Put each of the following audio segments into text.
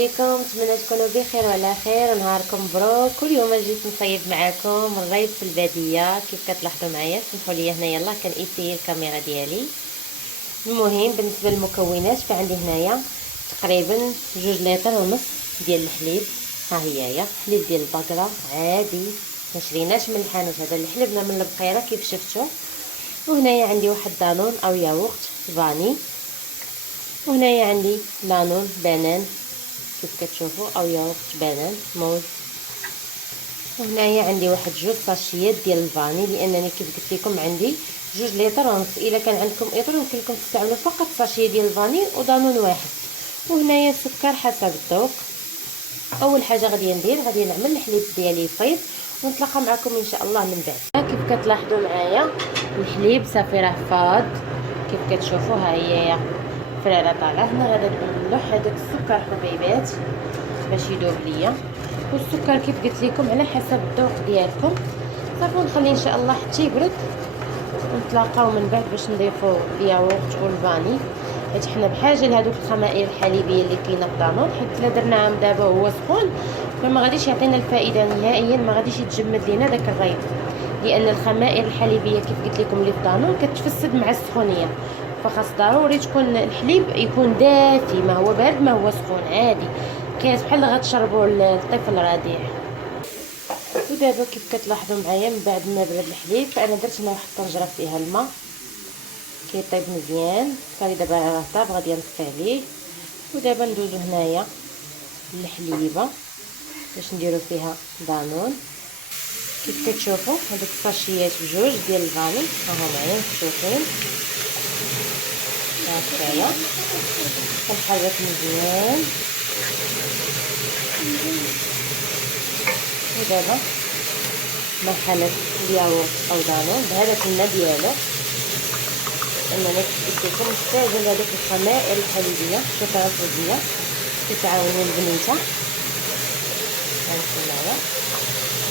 عليكم، نتمنى تكونوا بخير وعلى خير. نهاركم مبروك. كل يوم جيت نصيب معكم الريب في الباديه كيف كتلاحظوا معايا. سمحوا لي هنا يلا كنيسي الكاميرا ديالي. المهم بالنسبه للمكونات فعندي هنايا تقريبا 2 لتر ونص ديال الحليب. ها هيايا حليب ديال البقره عادي، ما شريناش من الحانوت، هذا اللي حلبنا من البقيره كيف شفتوا. وهنايا عندي واحد دانون او ياغورت فاني، وهنايا عندي لانون بنان كيف كتشوفوا او ياغورت بنان موز. وهنايا عندي واحد 2 ساشيات ديال الفاني، لانني كيف قلت لكم عندي 2 لتر ونص. الا كان عندكم اطر يمكن لكم تستعملوا فقط ساشيه ديال الفاني ودانون واحد. وهنايا السكر حسب الذوق. اول حاجه غادي نعمل الحليب ديالي يفيض ونتلاقى معكم ان شاء الله من بعد. كيف كتلاحظوا معايا الحليب صافي راه فاض كيف كتشوفوا. ها هي فريره طالعه. هنا غادي نلوح هذاك السكر حبيبات باش يذوب ليا. والسكر كيف قلت لكم على حسب الذوق ديالكم. صافي نخلي ان شاء الله حتى يبرد ونتلاقاو من بعد باش نضيفوا الياغورت والفاني، حيت حنا بحاجه لهذوك الخمائر الحليبيه اللي كاينه في دانون. حيت الا درناهم دابا وهو سخون فما غاديش يعطينا الفائده نهائيا، ما غاديش يتجمد لينا داك الريب، لان الخمائر الحليبيه كيف قلت لكم اللي في دانون كتفسد مع السخونيه. فخاص ضروري تكون الحليب يكون دافي، ما هو بارد ما هو سخون عادي، كاس بحال غتشربوا الطفل الرضيع. ودابا كيف كتلاحظوا معايا من بعد ما برد الحليب فانا درت هنا واحد الطنجره فيها الماء كيطيب مزيان. صافي دابا راه طاب غادي نطفي عليه. ودابا ندوزو هنايا الحليبه باش نديرو فيها دانون. كيف كتشوفوا هذوك الساشيات بجوج ديال الفاني ها معايا مفتوحين. هكايا كنحرك مزيان. ودابا مرحله الياغورت او دانون بهذاك الماء ديالو، اننا كيف قلت لكم محتاجه لهذوك الخمائر الحليبيه. شكرا فوزيه كتعاوني البنيته. هانتوما معايا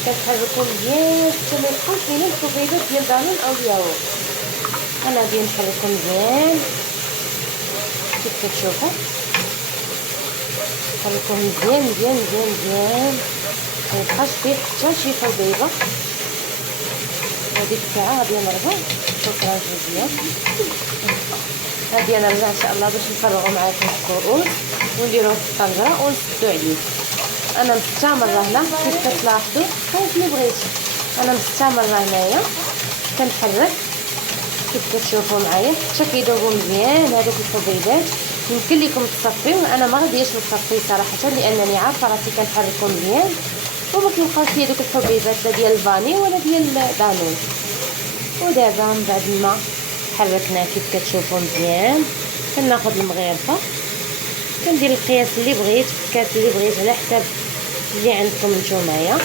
كنحركو مزيان حتى ما يبقاوش لينا الحبيبات ديال دانون او الياغورت. انا غادي نحركو مزيان كيف كتشوفوا. نحركو مزيان مزيان مزيان مزيان ما يبقاش فيه حتى شي حبيبه. هذيك الساعه غادي نرجع. شكرا جزيلا. غادي نرجع ان شاء الله باش نفرغوا معاكم الكؤوس ونديروه في الطنجره ونسدو عليه. انا مستمره هنا كيف كتلاحظوا كيف اللي بغيتي. انا مستمره هنايا كنحرك كيف كتشوفوا معايا حتى كيذوبوا مزيان هذوك الحبيبات. يمكن لكم تصفيو، انا ما غاديش نصفي صراحه لانني عارفه راسي كنحركو مزيان وما كيبقاوش لي دوك الحبيبات لا ديال الفاني ولا ديال دانون. ودابا من بعد ما حركنا كيف كتشوفوا مزيان كناخذ المغرفه كندير القياس اللي بغيت في الكاس اللي بغيت على حساب اللي عندكم نتومايا.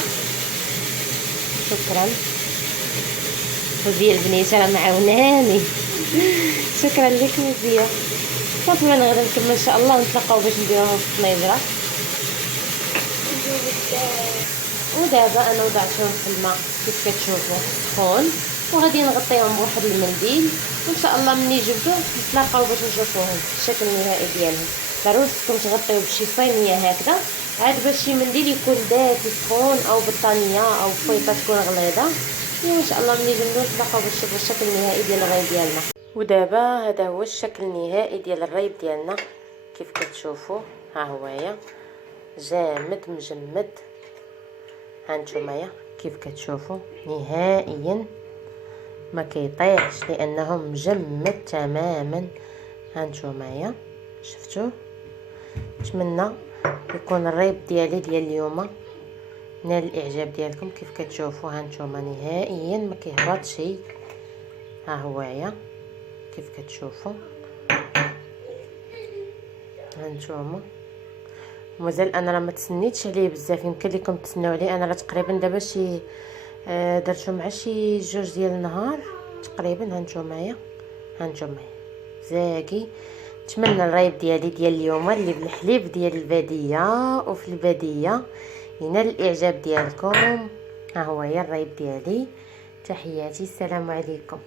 شكرا وديال البنيته راه معاوناني. شكرا لك مزيه. صافي من غدا نكمل ان شاء الله ونتلاقاو باش نديروها في الطنيجره. ودابا انا وضعتهم في الماء كيف كتشوفوا سخون وغادي نغطيهم بواحد المنديل وان شاء الله ملي جبدو نتلاقاو باش نشوفوهم الشكل النهائي ديالهم. ضروري خصكم تغطيو بشي صينيه هكذا عاد باش شي منديل يكون دافي سخون او بطانيه او فويطه تكون غليظه. وان شاء الله ملي جبدو نتلاقاو باش نشوفوا الشكل النهائي ديال الريب ديالنا. ودابا هذا هو الشكل النهائي ديال الريب ديالنا كيف كتشوفوا. ها هويا جامد مجمد. هانتومايا كيف كتشوفوا نهائيا ما كيطيحش لانه مجمد تماما. هانتومايا شفتوا. نتمنى يكون الريب ديالي ديال اليوم نال الاعجاب ديالكم. كيف كتشوفوا هانتوما نهائيا ما كيهبط شيء. ها هويا كيف كتشوفوا هانتوما. ومازال انا راه ما تسنيتش عليه بزاف، يمكن لكم تسناو عليه. انا راه تقريبا دابا شي درتو مع شي 2 ديال النهار تقريبا. هانتومايا زاكي. نتمنى الريب ديالي ديال اليوم اللي بالحليب ديال الباديه وفي الباديه ينال الاعجاب ديالكم. ها هو هي الريب ديالي. تحياتي، السلام عليكم.